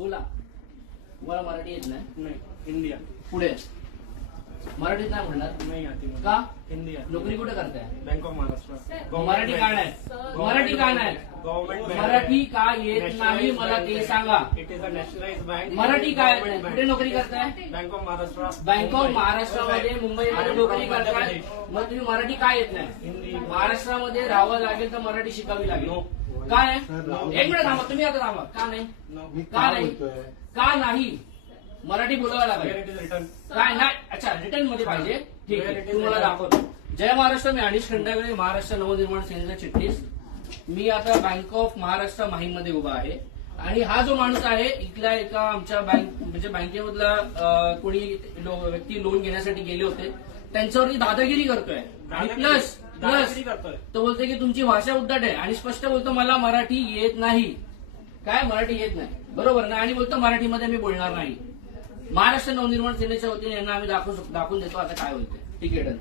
बोला. तुम्हाला मराठी येत नाही? नहीं, हिंदी आती. पुढे मराठीत नाही म्हणणार नहीं आती मुझे. का? हिंदी आती. नोकरी कुठे करताय? Bank of Maharashtra. मराठी का नाही? मराठी का नाही? Government bank. मराठी का येत नाही मला ते सांगा. It is a nationalised bank. Marathi काय कुठे नोकरी करताय? Bank of Maharashtra. Bank of महाराष्ट्रामध्ये मुंबईमध्ये नोकरी करताय. मग तुम्ही मराठी का येत नाही? हिंदी. महाराष्ट्रामध्ये राहावं लागेल तर मराठी शिकावी लागेल. काय? एक मिनिट थांबा, तुम्ही आता थांबा. का नाही? No. का नाही? का नाही? मराठी बोलावं Where लागेल. it is written. काय नाही? अच्छा, रिटर्न मध्ये पाहिजे. ठीक आहे, तुम्हाला दाखवतो. जय महाराष्ट्र. मी अनिश खंडागळे, महाराष्ट्र नवनिर्माण सेनेचा चिटणीस. मी आता बँक ऑफ महाराष्ट्र माहीम मध्ये उभा आहे आणि हा जो माणूस आहे इथल्या एका आमच्या म्हणजे बँकेमधला कोणी व्यक्ती लोन घेण्यासाठी गेले होते त्यांच्यावरती दादागिरी करतोय आणि प्लस दादागिरी करतोय. तो बोलतोय की तुमची भाषा उद्धट आहे आणि स्पष्ट बोलतो मला मराठी येत नाही. काय मराठी येत नाही? बरोबर ना? आणि बोलतो मराठीमध्ये मी बोलणार नाही. महाराष्ट्र नवनिर्माण सेनेच्या वतीने यांना आम्ही दाखवून देतो आता काय होतं. ठीक आहे, डन.